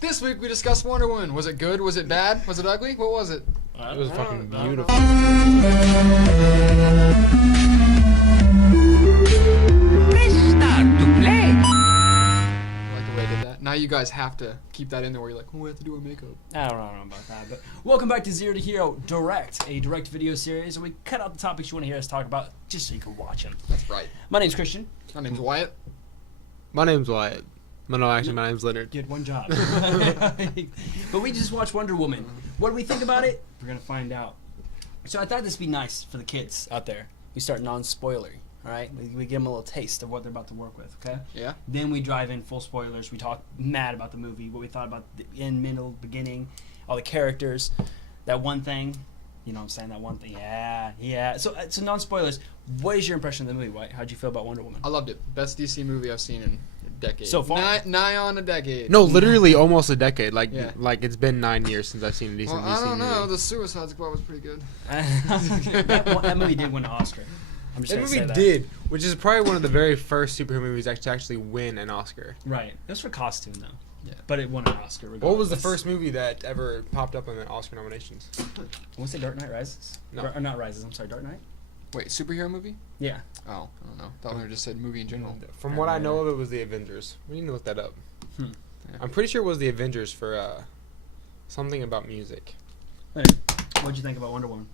This week we discussed Wonder Woman. Was it good? Was it bad? Was it ugly? What was it? It was fucking beautiful. I like the way I did that. Now you guys have to keep that in there where you're like, oh, we have to do our makeup. I don't know about that, but welcome back to Zero to Hero Direct, a direct video series where we cut out the topics you want to hear us talk about just so you can watch them. That's right. My name's Christian. My name's Wyatt. My name's Wyatt. No, actually, my name's Leonard. You had one job. But we just watched Wonder Woman. What do we think about it? We're going to find out. So I thought this would be nice for the kids out there. We start non-spoilery, all right? We give them a little taste of what they're about to work with, okay? Yeah. Then we drive in full spoilers. We talk mad about the movie, what we thought about the end, middle, beginning, all the characters, that one thing. You know what I'm saying? That one thing. Yeah. So non-spoilers. What is your impression of the movie, White? How'd you feel about Wonder Woman? I loved it. Best DC movie I've seen in a decade. So far? Nigh on a decade. No, literally almost a decade. Like it's been 9 years since I've seen a decent Well, I DC don't know. movie. The Suicide Squad was pretty good. that movie did win an Oscar. I'm just That gonna movie say that. did, which is probably one of the very first superhero movies to actually win an Oscar. Right. It was for costume, though. Yeah. But it won an Oscar regardless. What was the first movie that ever popped up in the Oscar nominations? Was it Dark Knight Rises? No. Or not Rises, I'm sorry, Dark Knight? Wait, superhero movie? Yeah. Oh, I don't know. That one just said movie in general. From what I know of, it was the Avengers. We need to look that up. Hmm. Yeah. I'm pretty sure it was the Avengers for something about music. What'd you think about Wonder Woman?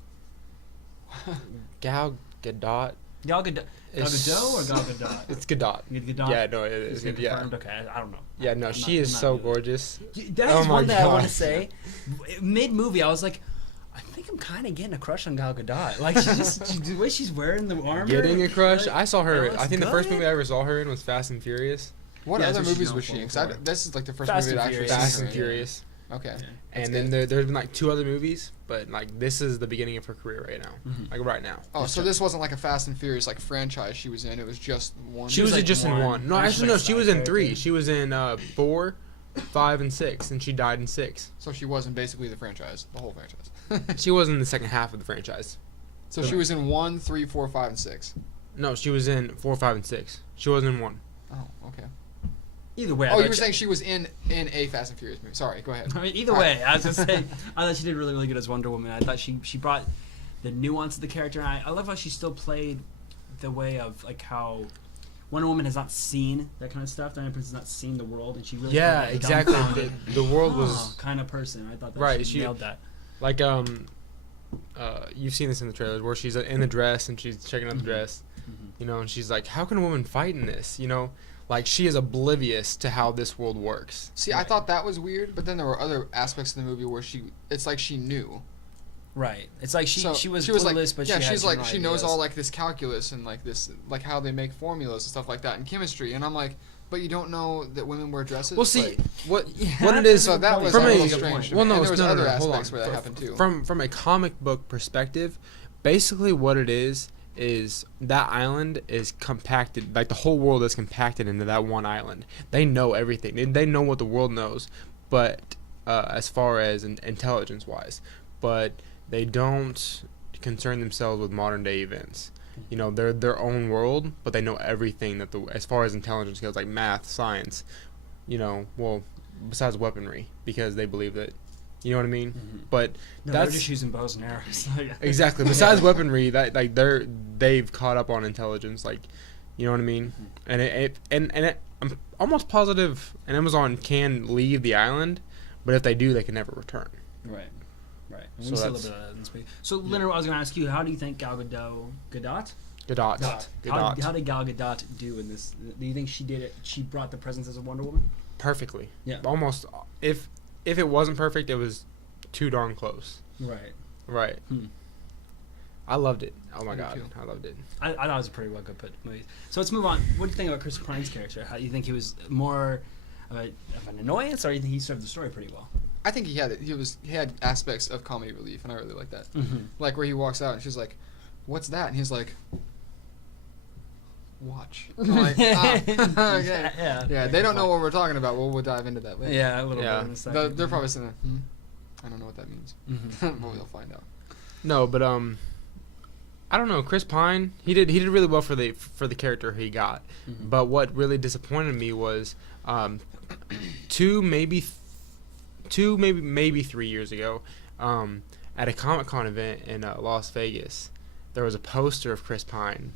Gal Gadot. Gal Gadot or Gal Gadot? It's Gadot. Gadot? Yeah, no, it is. Is it Yeah. confirmed? Okay, I don't know. Yeah, no, I'm she not- is I'm so not doing gorgeous. That Oh is my one thing I want to God. say. Mid movie, I was like, I think I'm kind of getting a crush on Gal Gadot. Like, the way she's wearing the armor. Getting a crush? like, I saw that her. looks I think the first good. movie I ever saw her in was Fast and Furious. What Yeah, other that's what she's movies known was for she in? 'Cause before. this is like the first Fast movie and that actually Furious. Fast seen and her in. Furious. Okay. Yeah. That's And then good. there's been like 2 other movies, but like this is the beginning of her career right now. Mhm. Like right now. Oh, so this wasn't like a Fast and Furious like franchise she was in. It was just one. She was like just in one. 1. No, She was actually like no, she side was in character. 3. She was in 4, 5, and 6, and she died in 6. So she wasn't basically the franchise, the whole franchise. She was in the second half of the franchise. So she was in 1, 3, 4, 5, and 6. No, she was in 4, 5, and 6. She wasn't in 1. Oh, okay. Either way. Oh, you were saying she was in a Fast and Furious movie. Sorry, go ahead. I mean, either way, I was gonna say, I thought she did really, really good as Wonder Woman. I thought she brought the nuance of the character. And I love how she still played the way of like how Wonder Woman has not seen that kind of stuff. Diana Prince has not seen the world, and she really Yeah, played that exactly. dumbfounded, The world was kind of person. I thought that Right, she she- nailed that. like you've seen this in the trailers where she's in the dress and she's checking out the Mhm. dress, Mhm. you know, and she's like, how can a woman fight in this? You know, like she is oblivious to how this world works. See, I thought that was weird, but then there were other aspects of the movie where it's like she knew. Right. It's like she was like, clueless, but yeah, she had she's like general she knows ideas. all like this calculus and like this like how they make formulas and stuff like that and chemistry, and I'm like, but you don't know that women wear dresses. Well, see, Like, what Yeah, it is so that was from a a little strange. well, no, and there was no, other hold aspects on. where that happened too. From a comic book perspective, basically what it is that island is compacted, like the whole world is compacted into that one island. They know everything. They know what the world knows, but as far as intelligence wise, but they don't concern themselves with modern day events. You know, they're their own world, but they know everything that as far as intelligence goes, like math, science. You know, well, besides weaponry, because they believe that. You know what I mean? Mhm. But No, that's they're just using bows and arrows. exactly. Besides weaponry, that like they've caught up on intelligence. Like, you know what I mean? And I'm almost positive an Amazon can leave the island, but if they do, they can never return. Right. So We see a little that's- bit of that in this movie. So, Leonard, I was going to ask you, how do you think Gal Gadot? Gadot. How did Gal Gadot do in this? Do you think she did it? She brought the presence as a Wonder Woman? Perfectly. Yeah. Almost. If it wasn't perfect, it was too darn close. Right. Right. Hmm. I loved it. Oh my Me god, too. I loved it. I thought it was a pretty well good put movie. So let's move on. What do you think about Chris Pine's character? How do you think he was more of an annoyance, or do you think he served the story pretty well? I think he had aspects of comedy relief, and I really like that. Mm-hmm. Like where he walks out and she's like, "What's that?" And he's like, "Watch." I'm like, "Ah, okay." Yeah, they don't know what we're talking about. We'll dive into that later. Yeah, a little Yeah. bit in a second. They're probably saying, I don't know what that means. Mhm. But we'll find out. No, but I don't know. Chris Pine, he did really well for the character he got. Mhm. But what really disappointed me was 2, maybe maybe 3 years ago, at a Comic-Con event in Las Vegas, there was a poster of Chris Pine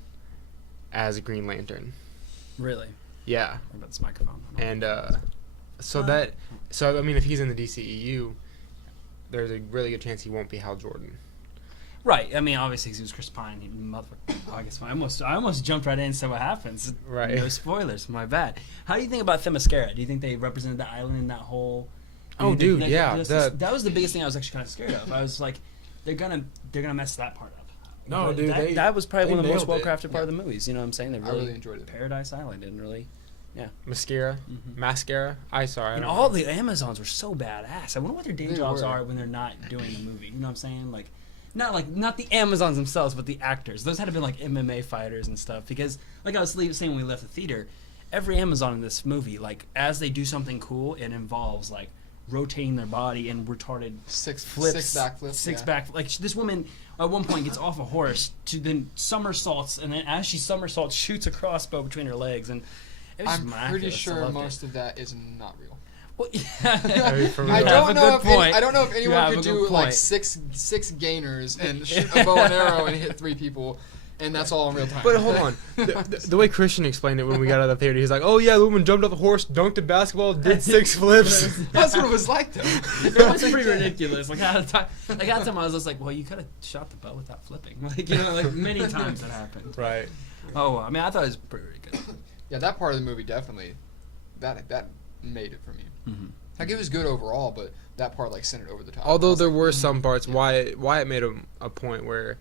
as a Green Lantern. Really? Yeah. What about this microphone? And so I mean, if he's in the DCEU, there's a really good chance he won't be Hal Jordan. Right. I mean, obviously, 'cause he was Chris Pine. I guess I almost jumped right in and said what happens. Right. No spoilers. My bad. How do you think about Themyscira? Do you think they represented the island in that whole? I Oh, mean, dude, yeah. that was the biggest thing I was actually kind of scared of. I was like, they're gonna mess that part up. No, But dude, that was probably they one of the most nailed it. well-crafted part of the movies. You know what I'm saying? They I really enjoyed it. Paradise Island didn't really. Mascara. And all the Amazons were so badass. I wonder what their day They jobs were. are when they're not doing the movie. You know what I'm saying? Not the Amazons themselves, but the actors. Those had to be like MMA fighters and stuff. Because, like I was saying when we left the theater, every Amazon in this movie, like as they do something cool, it involves like rotating their body and retarded Six flips, backflips. six yeah. back. Like this woman at one point gets off a horse to then somersaults, and then as she somersaults, shoots a crossbow between her legs, and it was I'm miraculous. pretty I sure loved most of that is not real. Well, Hey, for real. I You don't know if point. I don't know if You anyone have could a do good like point. six gainers and shoot a bow and arrow and hit 3 people, and that's all in real time. But hold on, the way Christian explained it when we got out of the theater, he's like, "Oh yeah, the woman jumped off the horse, dunked a basketball, did 6 flips." That's what it was like though. It was pretty ridiculous. Like at the time, I was just like, "Well, you could have shot the bow without flipping." Like like many times that happened. Right. Oh, I mean, I thought it was pretty good. Yeah, that part of the movie definitely, that made it for me. Mm-hmm. Like it was good overall, but that part like sent it over the top. I Although was there like, were some parts, yeah. Wyatt made a point where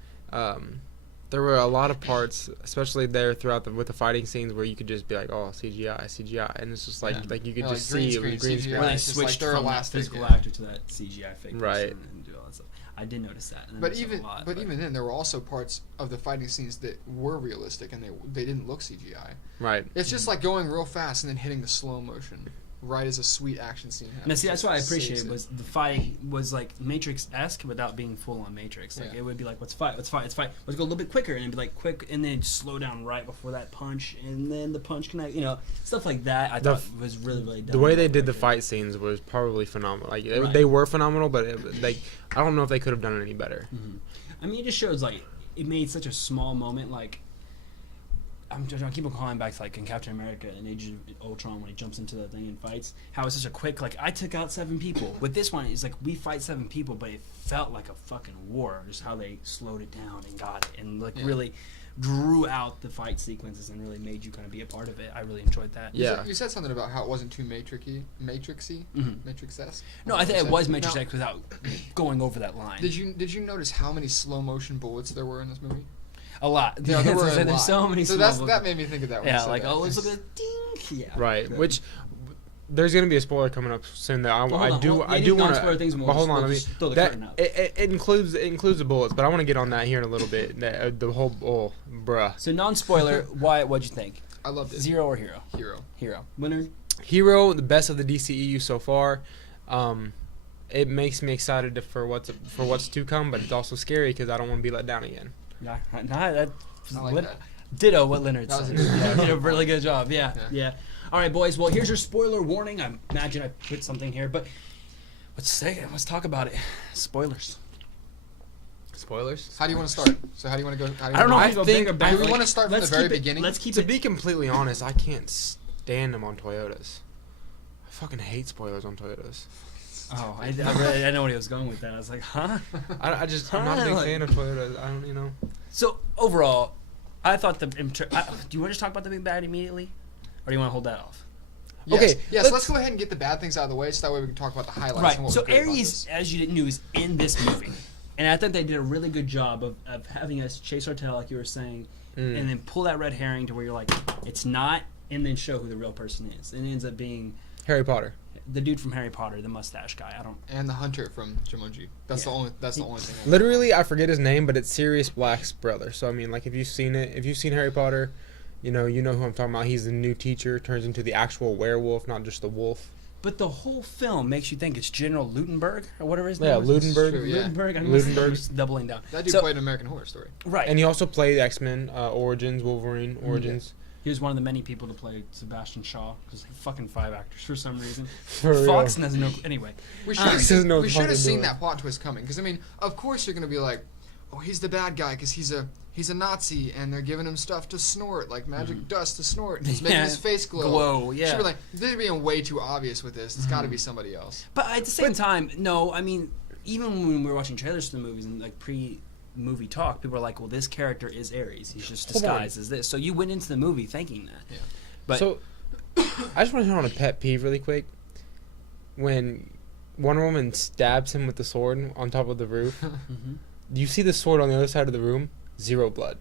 there were a lot of parts, especially there throughout with the fighting scenes, where you could just be like, "Oh, CGI," and it's just like Yeah. like you could Yeah, just like green see it was screen, green CGI. screen. Where they it's just switched like they're from that elastic, physical yeah. actor to that CGI fake person Right. and do all that stuff. I did notice that. And I But noticed it even a lot, even then, there were also parts of the fighting scenes that were realistic and they didn't look CGI. Right. It's just like going real fast and then hitting the slow motion right as a sweet action scene happens. Now, see, that's what I Just appreciated saves it. was the fight was like Matrix-esque without being full-on Matrix. Like Yeah. it would be like, let's fight. Let's go a little bit quicker, and it'd be like quick, and then slow down right before that punch, and then the punch connect. Stuff like that. I thought was really done. The way they well did the quicker. fight scenes was probably phenomenal. Like Right. they were phenomenal, but I don't know if they could have done it any better. I mean, it just shows like it made such a small moment. Like I keep on calling back to like in Captain America and Age of Ultron when he jumps into that thing and fights. How it's such a quick like I took out 7 people. With this one, it's like we fight 7 people, but it felt like a fucking war. Just how they slowed it down and got it and like Yeah. really drew out the fight sequences and really made you kind of be a part of it. I really enjoyed that. Yeah. You said something about how it wasn't too matrixy, Mhm. Matrix-esque. No, I think it was Matrix Now, X without going over that line. Did you notice how many slow motion bullets there were in this movie? A lot. Yeah, there were a There's lot. so many. So small that made me think of that. When you yeah, said like that. oh, let's look at ding. Yeah. Right. Good. Which there's gonna be a spoiler coming up soon that Well, I hold on, do hold- I any do want non-spoiler things to. we'll But hold just- on, we'll I mean just throw the that curtain out. it includes the bullets, but I want to get on that here in a little bit. The whole bruh. So non-spoiler, what'd you think? I loved it. 0 or hero? Hero. Hero. Winner? Hero, the best of the DCEU so far. It makes me excited for what's to come, but it's also scary because I don't want to be let down again. Nah, that. I like that. Ditto what Leonard That was said. a good- Yeah, did a really good job. Yeah, Yeah. yeah. All right, boys. Well, here's your spoiler warning. I imagine I put something here, but let's say it. Let's talk about it. Spoilers. Spoilers. How do you want to start? So how do you want to go? How do you I don't know wanna- if we go think- big or I better. we wanna start from let's the very keep it- beginning? Let's keep To it. be completely honest, I can't stand them on Toyotas. I fucking hate spoilers on Toyotas. Oh, I really, I know where he was going with that. I was like, huh? I'm not a big fan of Toyotas. I don't. So overall, I thought do you want to just talk about the big bad immediately, or do you want to hold that off? Yes. Okay, Yes. let's- Let's go ahead and get the bad things out of the way, so that way we can talk about the highlights. Right. And what So was great about Ares, this. as you knew, is in this movie, and I think they did a really good job of having us chase our tail, like you were saying, and then pull that red herring to where you're like, it's not, and then show who the real person is. And it ends up being Harry Potter. the dude from Harry Potter, the mustache guy. I don't. And the hunter from Jumanji. That's Yeah. the only. That's the only thing. I Literally, I forget his name, but it's Sirius Black's brother. So I mean, like, if you've seen Harry Potter, you know who I'm talking about. He's the new teacher, turns into the actual werewolf, not just the wolf. But the whole film makes you think it's General Ludenberg or whatever his Yeah, name is. Ludenberg. True, yeah. Ludenberg. I'm Ludenberg. just doubling down. That dude So- played American Horror Story. Right. And he also played X-Men Origins, Wolverine Origins. He was one of the many people to play Sebastian Shaw. There's like fucking 5 actors for some reason. For real. Fox doesn't know. Anyway, We should Um, have Doesn't seen, know what we the should fuck have they're seen doing. that plot twist coming. Because I mean, of course you're gonna be like, oh, he's the bad guy because he's a Nazi and they're giving him stuff to snort, like magic dust to snort. It's making Yeah. his face glow. Glow, yeah. Should be like, they're being way too obvious with this. It's got to be somebody else. but at the same time, no. I mean, even when we were watching trailers for the movies and like pre-movie talk, people were like, "Well, this character is Ares. He's just Hold on. disguised as this." So you went into the movie thinking that. Yeah. But So, I just want to hit on a pet peeve really quick. When Wonder Woman stabs him with the sword on top of the roof, Mhm. you see the sword on the other side of the room, 0 blood.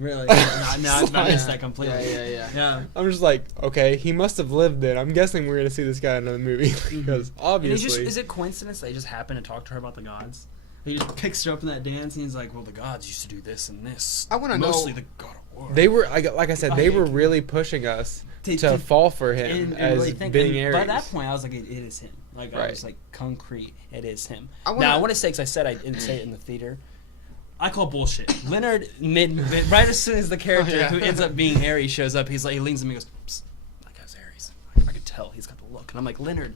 Really, I missed that completely. Yeah. Yeah. I'm just like, okay, he must have lived it. I'm guessing we're gonna see this guy in another movie because And obviously. is it coincidence they just happen to talk to her about the gods? He just picks her up in that dance and he's like, "Well, the gods used to do this and this." I wanna know- mostly the god of war. They were, like I said, they were really pushing us to fall for him as really think, being and Ares. by that point, I was like, it is him. Like I Right. was like, concrete, it is him. I wanna- Now I want to say, because I said I didn't say it in the theater. I call bullshit. Leonard right as soon as the character Oh, yeah. who ends up being Ares shows up, he's like, he leans to me and goes, "Psst, that guy's Ares." I could tell he's got the look, and I'm like, Leonard,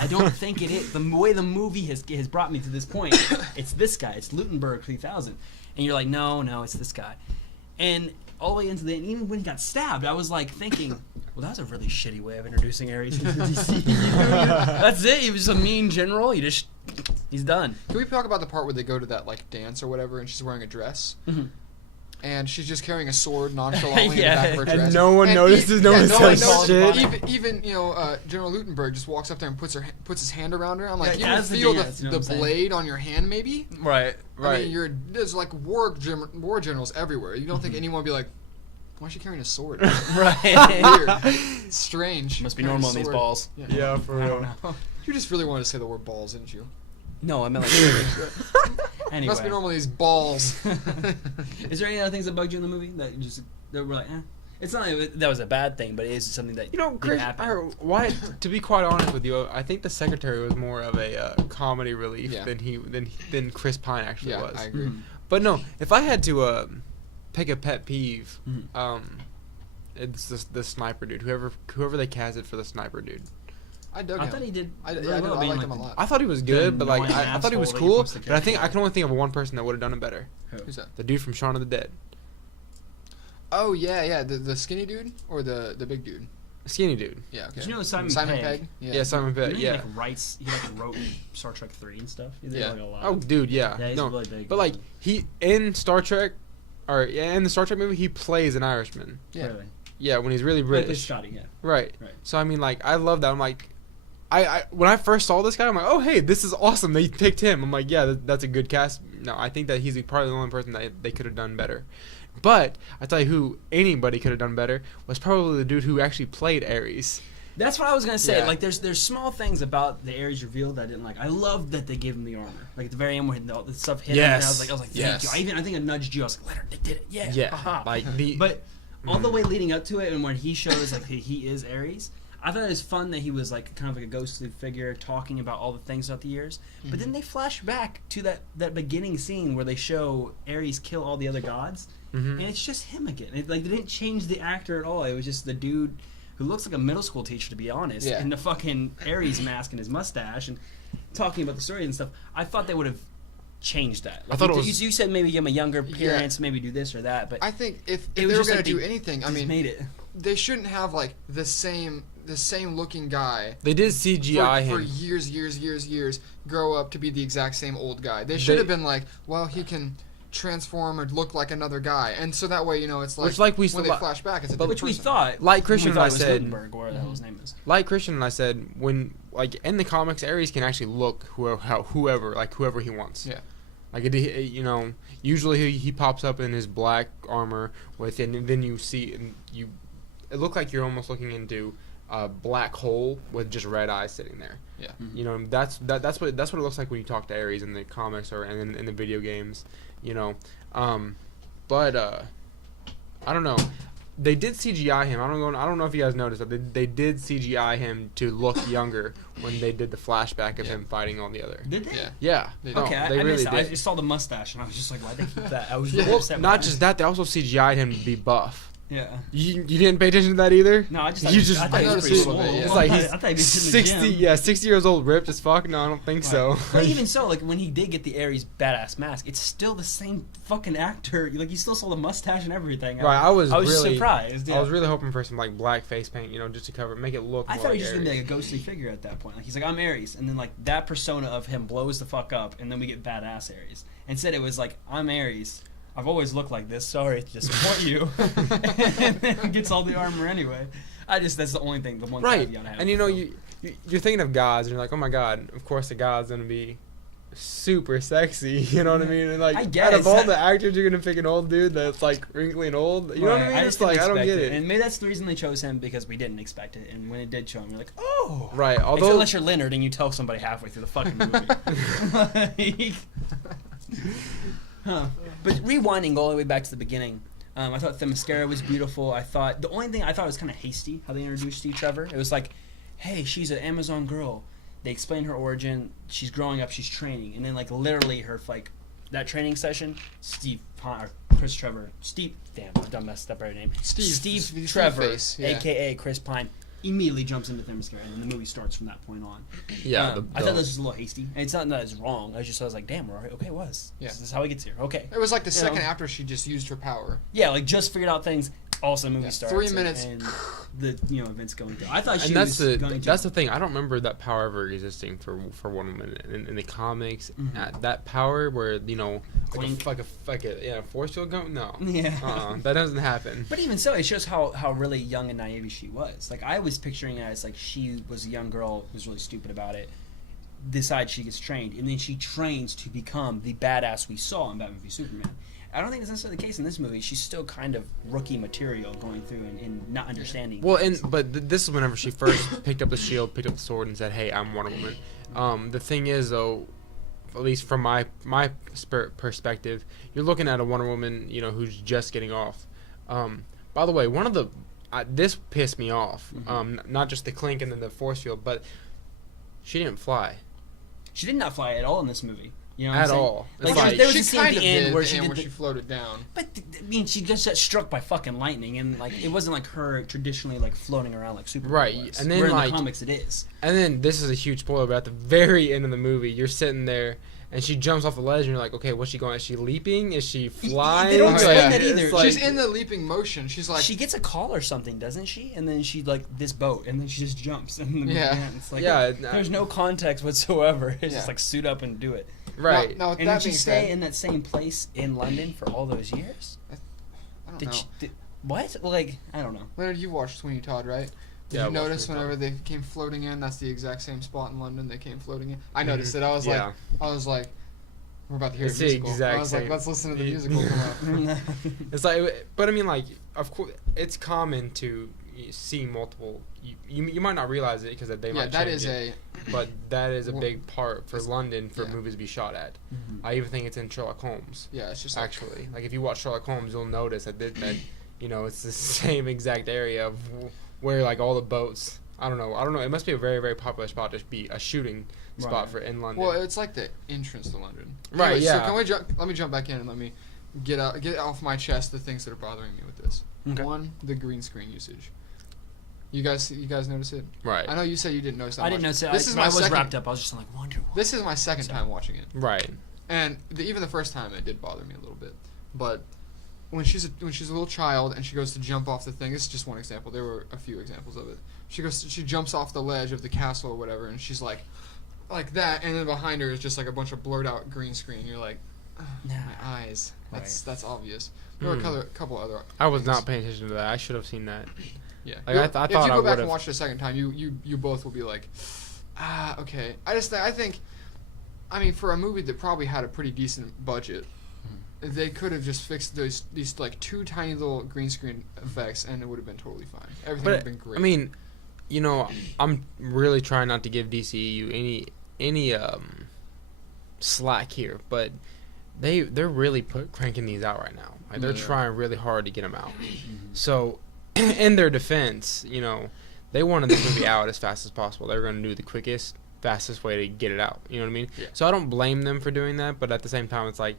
I don't think it is. The way the movie has brought me to this point, it's this guy. It's Lutenberg 3000, and you're like, no, it's this guy, and all the way into the end, even when he got stabbed, I was like thinking, well, that was a really shitty way of introducing Ares into DC. That's it. He was just a mean general. He's done. Can we talk about the part where they go to that like dance or whatever, and she's wearing a dress, and she's just carrying a sword nonchalantly in the back of her and dress, no one notices, no one says shit. Even General Lutenberg just walks up there and puts his hand around her. I'm like, Yeah, you as the feel dance, you know the what I'm saying? blade on your hand, maybe. Right, I mean, there's like war generals everywhere. You don't think anyone would be like, why is she carrying a sword? Right. Weird. It's strange. Must be Carrying a normal in these sword. balls. Yeah, for I don't real. know. You just really wanted to say the word balls, didn't you? No, I meant like. Anyway. Must be normal these balls. Is there any other things that bugged you in the movie that were like, eh? It's not like that was a bad thing, but it is something that You know, did Chris, happen. why? To be quite honest with you, I think the secretary was more of a comedy relief Yeah. than Chris Pine actually Yeah, was. I agree. Mhm. But no, if I had to pick a pet peeve, Mhm. it's the sniper dude. Whoever they casted for the sniper dude. I dug I him. thought he did. I really liked well being him like a the- lot. I thought he was good, but like annoying I thought he was asshole that you're cool. supposed to But I think care I can only think of one person that would have done it better. Who's that? The dude from Shaun of the Dead, Oh yeah, the skinny dude or the big dude? skinny dude. Yeah, okay. Did you know Simon Pegg? Pegg? Yeah, Simon Pegg. Didn't he Yeah. like writes? He like wrote Star Trek 3 and stuff. He did Yeah. like a lot. Oh, dude, yeah. Yeah, he's no, really big. but like he in Star Trek, or yeah, in the Star Trek movie, he plays an Irishman. Yeah. Really. Yeah, when he's really Like British. Scotty, yeah. Right. Right. So I mean, like, I love that. I'm like, I when I first saw this guy, I'm like, oh hey, this is awesome. They picked him. I'm like, yeah, that's a good cast. No, I think that he's probably the only person that they could have done better. But I tell you who anybody could have done better was probably the dude who actually played Ares. That's what I was gonna say. Yeah. Like, there's small things about the Ares reveal that I didn't like. I love that they gave him the armor. Like at the very end when all the stuff hit him, and I was like, thank Yes. you. I think I nudged you. I was like, Leonard, they did it. Yeah. Yeah, Haha. like the But all the way leading up to it, and when he shows like he is Ares, I thought it was fun that he was like kind of like a ghostly figure talking about all the things throughout the years. But then they flash back to that beginning scene where they show Ares kill all the other gods, and it's just him again. Like they didn't change the actor at all. It was just the dude who looks like a middle school teacher, to be honest, Yeah. in the fucking Ares mask and his mustache and talking about the story and stuff. I thought they would have changed that. Like, thought it was- you said maybe give him a younger appearance, maybe do this or that, but I think if It they was were just gonna like do they anything, I just mean, made it. they shouldn't have like the same looking guy they did CGI for him. years grow up to be the exact same old guy. They should have been like, well, he can transform or look like another guy, and so that way, you know, it's like, Which, like, we when still they li- flash back, it's a But different which we person. thought, Like Christian we thought and I it was said- Gutenberg, or whatever the hell his name is. Like Christian and I said, when like in the comics, Ares can actually look whoever he wants. Yeah. Like you know, usually he pops up in his black armor with, and then you see and it looked like you're almost looking into a black hole with just red eyes sitting there. Yeah. You know, that's what it looks like when you talk to Ares in the comics or in the video games. You know, but I don't know. They did CGI him. I don't know if you guys noticed that they did CGI him to look younger when they did the flashback of Yeah. him fighting all the other. Did they? Yeah. Yeah. They No, Okay, I they really missed that. I did. just saw the mustache, and I was just like, why'd they keep that? I was Yeah. really Well, upset with Not that. just that, they also CGI'd him to be buff. Yeah. You didn't pay attention to that either? No, I just You thought, just- I thought he was noticed pretty a little swole. bit, yeah. It's like I he's thought he'd be in the 60, gym. yeah, 60 years old, ripped as fuck. No, I don't think so. But even so, like when he did get the Ares badass mask, it's still the same fucking actor. Like you still saw the mustache and everything. Right, I was really surprised. Yeah. I was really hoping for some like black face paint, just to cover, make it look. I more thought he like was just gonna be Ares. like a ghostly figure at that point. Like he's like, I'm Ares, and then like that persona of him blows the fuck up, and then we get badass Ares. Instead, it was like, I'm Ares. I've always looked like this. Sorry to disappoint you. And then gets all the armor anyway. That's the only thing. The one Right, caveat I have and with the film. you're thinking of gods, and you're like, oh my god, of course the god's gonna be super sexy. You know what I mean? And like, I out guess. of all the actors, you're gonna pick an old dude that's like wrinkly and old. You know what I Right, mean? just It's like didn't I don't expect get it. And maybe that's the reason they chose him, because we didn't expect it. And when it did show him, we're like, oh. Right, Except although unless you're Leonard and you tell somebody halfway through the fucking movie. Huh. But rewinding all the way back to the beginning, I thought Themyscira was beautiful. I thought the only thing I thought was kind of hasty how they introduced Steve Trevor. It was like, hey, she's an Amazon girl. They explain her origin. She's growing up. She's training, and then like literally her like that training session. Chris Trevor. Damn, I've done messed up her name. Steve Trevor, face, yeah. aka Chris Pine, immediately jumps into Themyscira, and then the movie starts from that point on. yeah, I thought this was a little hasty. And it's not that it's wrong. I was like, damn, we're all right. Okay, Yeah. this is how he gets here. Okay. It was like the You second know? after she just used her power. Yeah, like just figured out things. Also, the movie Yeah, starts. 3 minutes. And the events going through. I thought she and that's was the going to. that's the thing. I don't remember that power ever existing for Wonder Woman in the comics. That power where Clink. like a force field go. No, Yeah. that doesn't happen. But even so, it shows how really young and naive she was. Like I was picturing it as like she was a young girl who was really stupid about it. Decides she gets trained, and then she trains to become the badass we saw in Batman v Superman. I don't think that's necessarily the case in this movie. She's still kind of rookie material going through and not understanding. Well, things. this is whenever she first picked up the shield, picked up the sword, and said, "Hey, I'm Wonder Woman." The thing is, though, at least from my perspective, you're looking at a Wonder Woman, who's just getting off. By the way, one of the this pissed me off. Not just the clink and then the force field, but she didn't fly She did not fly at all in this movie. You know what I'm at saying? all. Like, It's there was she a scene at kind the of end did where the she end did where the- she floated down. But I mean, she just got struck by fucking lightning, and like it wasn't like her traditionally like floating around like Superman Right, was. and then, where in like- the comics it is. And then this is a huge spoiler, but at the very end of the movie, you're sitting there and she jumps off the ledge, and you're like, okay, what's she going? Is she leaping? Is she flying? They don't explain Like, that it's either. like- She's in the leaping motion. She's like, She gets a call or something, doesn't she? And then she like this boat, and then she just jumps. And the movie Yeah. ends. Like, Yeah, there's no context whatsoever. It's Yeah. just like suit up and do it. right. Now, with And that did she being stay said, in that same place in London for all those years? I don't Did know. she? What? Like I don't know. Leonard, you watched Sweeney Todd, right? Did Yeah, I you watched notice Sweeney whenever they came floating in, that's the exact same spot in London they came floating in? I noticed it. I was Yeah. like, we're about to hear It's a the musical. exact I was like, same. let's listen to the You- musical come out. It's like, but I mean, like, of course, it's common to see multiple. You might not realize it because they Yeah, might that change is it, a. but that is a Well, big part for London for yeah. movies to be shot at. Mhm. I even think it's in Sherlock Holmes. Yeah, it's just like, Actually, like if you watch Sherlock Holmes, you'll notice that it's the same exact area of where like all the boats. I don't know. It must be a very, very popular spot to be a shooting spot Right. for in London. Well, it's like the entrance to London. Right, Anyway, yeah. So can we let me jump back in and let me get off my chest the things that are bothering me with this. Okay. One, the green screen usage. You guys notice it? right. I know you said you didn't notice that I much. didn't know. This is I my was second. wrapped up. I was just like, Wonder Woman. This is my second time watching it, Right. and even the first time it did bother me a little bit. But when she's a little child and she goes to jump off the thing, this is just one example. There were a few examples of it. She jumps off the ledge of the castle or whatever, and she's like that, and then behind her is just like a bunch of blurred out green screen. You're like, "Ugh, Nah. my eyes. That's obvious. There were Hmm. a couple other. I was things. not paying attention to that. I should have seen that. Yeah. Like, You'll- I if thought you I go back would've- and watch it a second time, you both will be like, okay. I think, I mean, for a movie that probably had a pretty decent budget, they could have just fixed these like two tiny little green screen effects, and it would have been totally fine. Everything would have been great. I mean, I'm really trying not to give DCEU any slack here, but they're really cranking these out right now. Like they're Yeah. trying really hard to get them out. So, in their defense, they wanted this movie out as fast as possible. They were going to do the quickest, fastest way to get it out. You know what I mean? Yeah. So I don't blame them for doing that, but at the same time, it's like,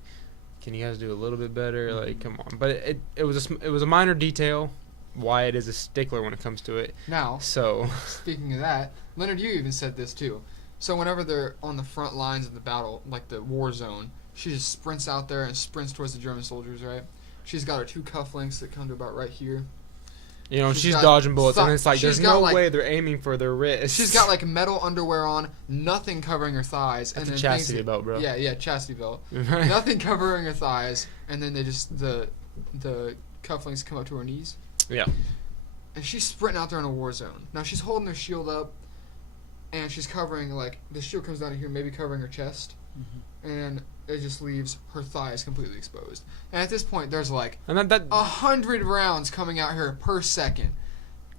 can you guys do a little bit better? Like, come on. But it was a minor detail. Wyatt is a stickler when it comes to it. Now, So speaking of that, Leonard, you even said this too. So whenever they're on the front lines of the battle, like the war zone, she just sprints out there and sprints towards the German soldiers, right? She's got her 2 cufflinks that come to about right here. she's got dodging bullets, and it's like she's there's got, no like- way they're aiming for their wrists. She's got like metal underwear on, nothing covering her thighs. That's and a then chastity things- belt, bro. Yeah, chastity belt. Right. Nothing covering her thighs, and then they just the cufflinks come up to her knees. Yeah. And she's sprinting out there in a war zone. Now she's holding her shield up, and she's covering like the shield comes down to here, maybe covering her chest, and it just leaves her thighs completely exposed. And at this point, there's like And that 100 rounds coming out here per second,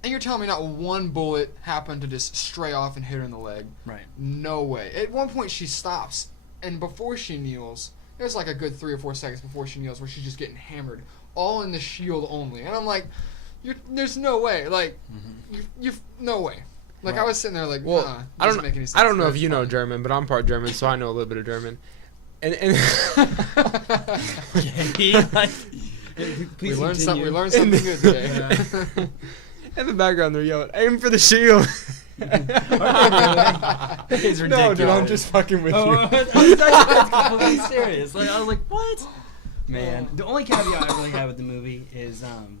and you're telling me not one bullet happened to just stray off and hit her in the leg? Right. No way. At one point, she stops, and before she kneels, there's like a good 3 or 4 seconds before she kneels where she's just getting hammered, all in the shield only. And I'm like, there's no way. Like, you no way. Like, I Right. was sitting there like, Well, I doesn't don't make any sense. I don't know but if it's you know funny. German, but I'm part German, so I know a little bit of German. And We learned something. We learned And- something good today. in the background they're yelling, "Aim for the shield!" It's ridiculous. No, dude, I'm just fucking with Oh, you. that's completely serious. Like, I was like, what? Man, the only caveat I really have with the movie is, I'm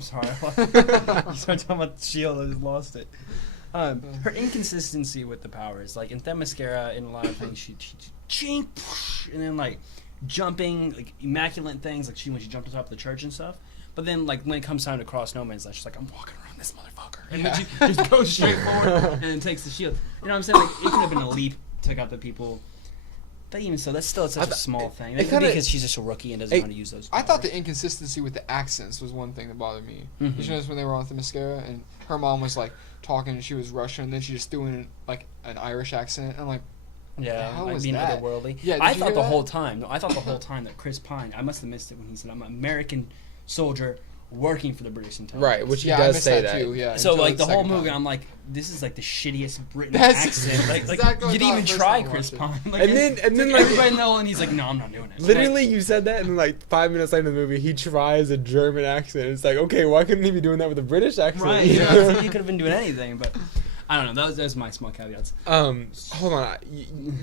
sorry. You started talking about the shield, I just lost it. Her inconsistency with the powers, like in Themyscira, in a lot of things, she chink, and then like jumping, like immaculate things, like when she jumped on top of the church and stuff. But then, like when it comes time to cross no man's land, she's like, I'm walking around this motherfucker, and then she just goes straight forward and then takes the shield. You know what I'm saying? Like it could have been a leap, took out the people. But even so, that's still such a small thing. it Maybe kinda- because she's just a rookie and doesn't know how to use those. I thought powers. the inconsistency with the accents was one thing that bothered me. Mhm. Did you notice when they were on Themyscira and her mom was like talking and she was Russian and then she just threw in like an Irish accent? I'm like, Yeah, hell like was being that? otherworldly. Yeah, did I you thought hear the that? whole time. No, I thought the whole time that Chris Pine. I must have missed it when he said, "I'm an American soldier working for the British intelligence." Right, which he yeah, I does missed say that that. too. Yeah. So until like the whole second movie, time. I'm like, this is like the shittiest British That's accent. Like exactly what you didn't I even thought try first Chris time I Pine. watched Like, And then like, like everybody know, and he's like, no, I'm not doing it. literally you said that, and then like 5 minutes later in the movie, he tries a German accent. It's like, okay, why couldn't he be doing that with a British accent? right? You You, know? you could have been doing anything, but I don't know. Those my small caveats. Hold on.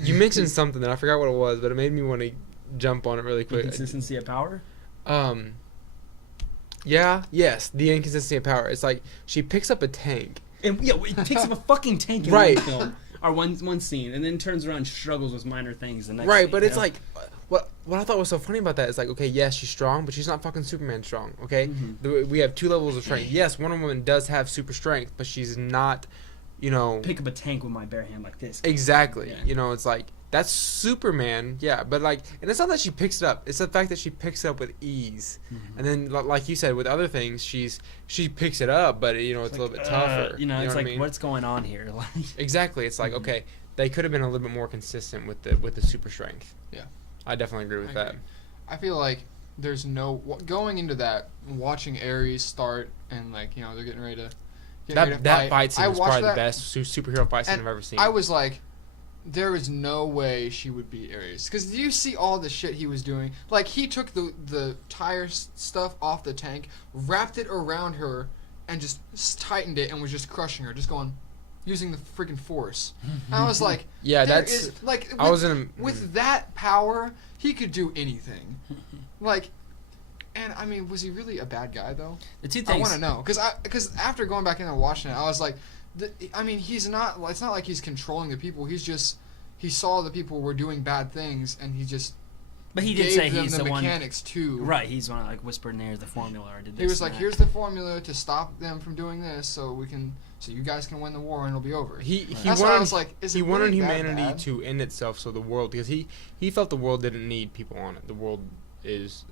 You mentioned something that I forgot what it was, but it made me want to jump on it really quick. Consistency of power. Yes, the inconsistency of power. It's like she picks up a tank. And yeah, it picks up a fucking tank in Right. one film or one scene, and then turns around and struggles with minor things the next. Right, scene, but you it's know? like what I thought was so funny about that is like, okay, yes, she's strong, but she's not fucking Superman strong. Okay, we have 2 levels of strength. Yes, Wonder Woman does have super strength, but she's not, you know, pick up a tank with my bare hand like this. exactly. Yeah. You know, it's like that's Superman, yeah, but like, and it's not that she picks it up; it's the fact that she picks it up with ease. And then, like you said, with other things, she picks it up, but you know, it's a little bit tougher. You know, it's what like I mean? what's going on here? Like, Exactly. It's like, Mhm. okay, they could have been a little bit more consistent with the super strength. Yeah. I definitely agree with I that. agree. I feel like there's no going into that, watching Ares start and like they're getting ready to. That fight scene I was watched probably that, the best superhero fight scene and I've ever seen. I was like, there is no way she would beat Ares. Because do you see all the shit he was doing? Like, he took the tire stuff off the tank, wrapped it around her, and just tightened it and was just crushing her, just going, using the freaking force. And I was like, yeah, there that's. is, like, I was in a. with that power, he could do anything. Like, and I mean, was he really a bad guy though? the two I things. want to know because after going back in and watching it, I was like, I mean, he's not. It's not like he's controlling the people. He's just he saw the people were doing bad things, and he just But he did gave say them he's the the one. mechanics too. Right, he's one like whispered in there the formula or did this. He was and like, that. "Here's the formula to stop them from doing this, so you guys can win the war and it'll be over." He That's why I wanted was like, "Is he it wanted really that humanity bad?" to end itself, so the world, because he felt the world didn't need people on it. The world is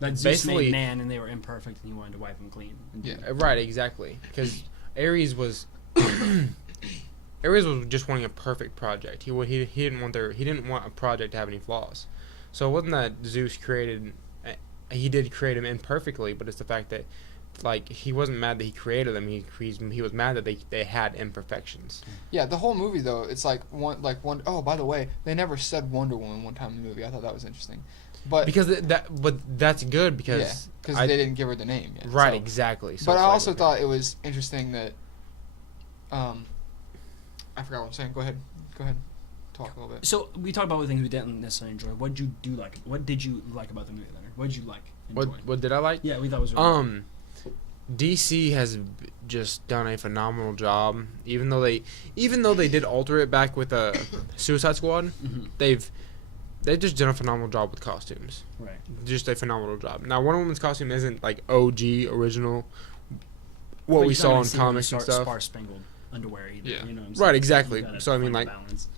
That Zeus basically made man and they were imperfect and he wanted to wipe them clean. Yeah. Right, exactly. Because Ares was just wanting a perfect project. He didn't want a project to have any flaws. So it wasn't that Zeus created. He did create him imperfectly, but it's the fact that like he wasn't mad that he created them. He was mad that they had imperfections. Yeah, the whole movie though, it's like one. Oh, by the way, they never said Wonder Woman one time in the movie. I thought that was interesting. But because but that's good because yeah, because I- they didn't give her the name yet. right, so. exactly. So But it's I like, also okay. thought it was interesting that, I forgot what I'm saying. Go ahead, talk a little bit. So we talked about the things we didn't necessarily enjoy. What did you do like? What did you like about the movie, Leonard? What did you like? Enjoy? What did I like? Yeah, we thought was really DC has just done a phenomenal job. Even though they did alter it back with Suicide Squad, Mhm. they've just done a phenomenal job with costumes. right. Just a phenomenal job. Now, Wonder Woman's costume isn't like OG original. What But we you're not saw gonna in see comics and stuff. Star spangled underwear either. Yeah. You know what I'm Right, saying? exactly. You gotta So, I mean, find like- the balance.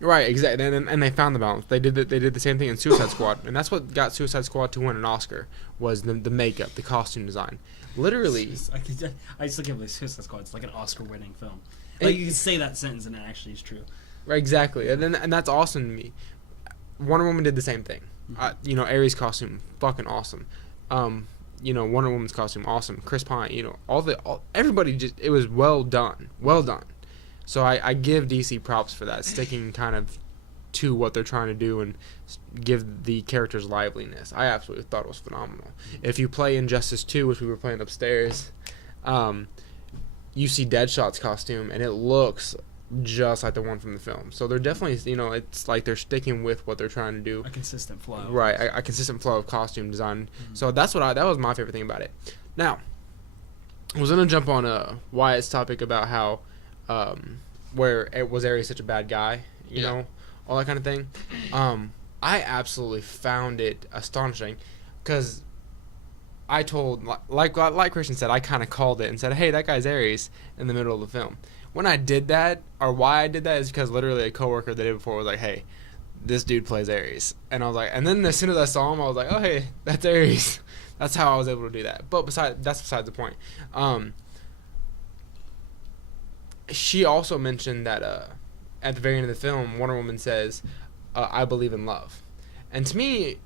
Right, exactly, and they found the balance. They did the same thing in Suicide Squad, and that's what got Suicide Squad to win an Oscar was the makeup, the costume design. Literally, I just look at this Suicide Squad. It's like an Oscar-winning film. It- Like you can say that sentence and it actually is true. right, exactly, and that's awesome to me. Wonder Woman did the same thing. Ares' costume, fucking awesome. Wonder Woman's costume, awesome. Chris Pine, everybody just it was well done. So I give DC props for that, sticking kind of to what they're trying to do and give the characters liveliness. I absolutely thought it was phenomenal. If you play Injustice 2, which we were playing upstairs, you see Deadshot's costume, and it looks just like the one from the film. So they're definitely, it's like they're sticking with what they're trying to do. A consistent flow. Right, a consistent flow of costume design. So that was my favorite thing about it. Now, I was gonna jump on Wyatt's topic about how where was Ares such a bad guy, all that kind of thing. I absolutely found it astonishing because I told like Christian said, I kind of called it and said, hey, that guy's Ares in the middle of the film. When I did that, or why I did that, is because literally a coworker the day before was like, hey, this dude plays Ares. And I was like, and then as soon as I saw him, I was like, oh, hey, that's Ares. That's how I was able to do that. But that's besides the point. She also mentioned that at the very end of the film, Wonder Woman says, I believe in love. And to me,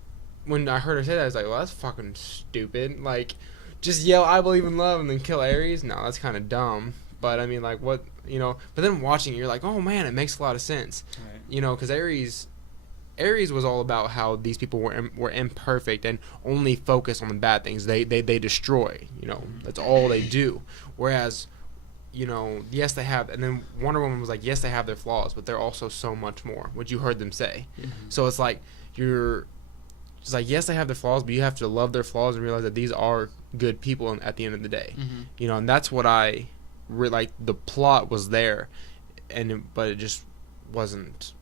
when I heard her say that, I was like, well, that's fucking stupid. Like, just yell, I believe in love, and then kill Ares? No, that's kind of dumb. But, I mean, like, what, but then watching it, you're like, oh, man, it makes a lot of sense. Right. Because Ares was all about how these people were imperfect and only focus on the bad things. They destroy, that's all they do. Whereas, yes, they have, and then Wonder Woman was like, yes, they have their flaws, but they're also so much more, which you heard them say. Mm-hmm. So it's like, it's like, yes, they have their flaws, but you have to love their flaws and realize that these are good people at the end of the day. Mm-hmm. And that's what I like. The plot was there, but it just wasn't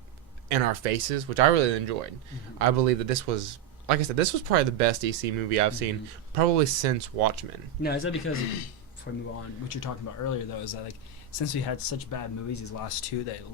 in our faces, which I really enjoyed. Mm-hmm. I believe that this was, like I said, this was probably the best DC movie I've seen, Mm-hmm. probably since Watchmen. Now, is that because, before we move on, what you're talking about earlier, though, is that, like, since we had such bad movies, these last two, that